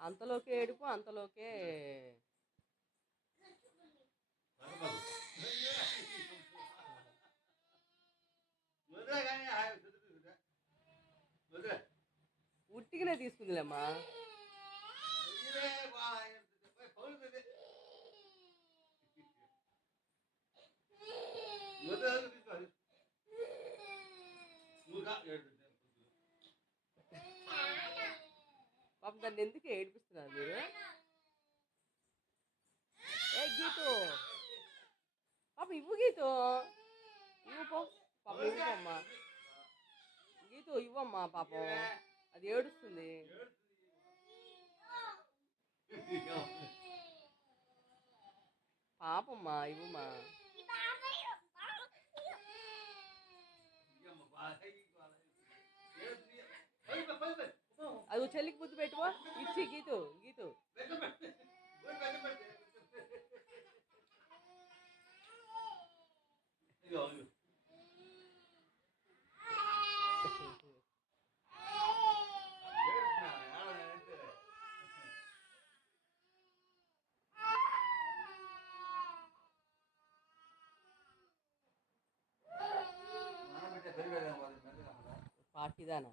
అంతలోకే ఏడుపు, అంతలోకే ఉట్టిగానే తీసుకుందిలేమ్మా. పాపం దాన్ని ఎందుకు ఏడిపిస్తున్నారు మీరు? ఏ గీతు, పాప ఇవ్వు గీతు, ఇవ్వు పో పాప, ఇవ్వమ్మా గీతు, ఇవ్వమ్మా పాపం, అది ఏడుస్తుంది. పాపమ్మా, ఇవ్వమ్మా. అది చెల్లికి ముద్దు పెట్టుకో, ఇచ్చి గీతు, గీతు. పాటిదానా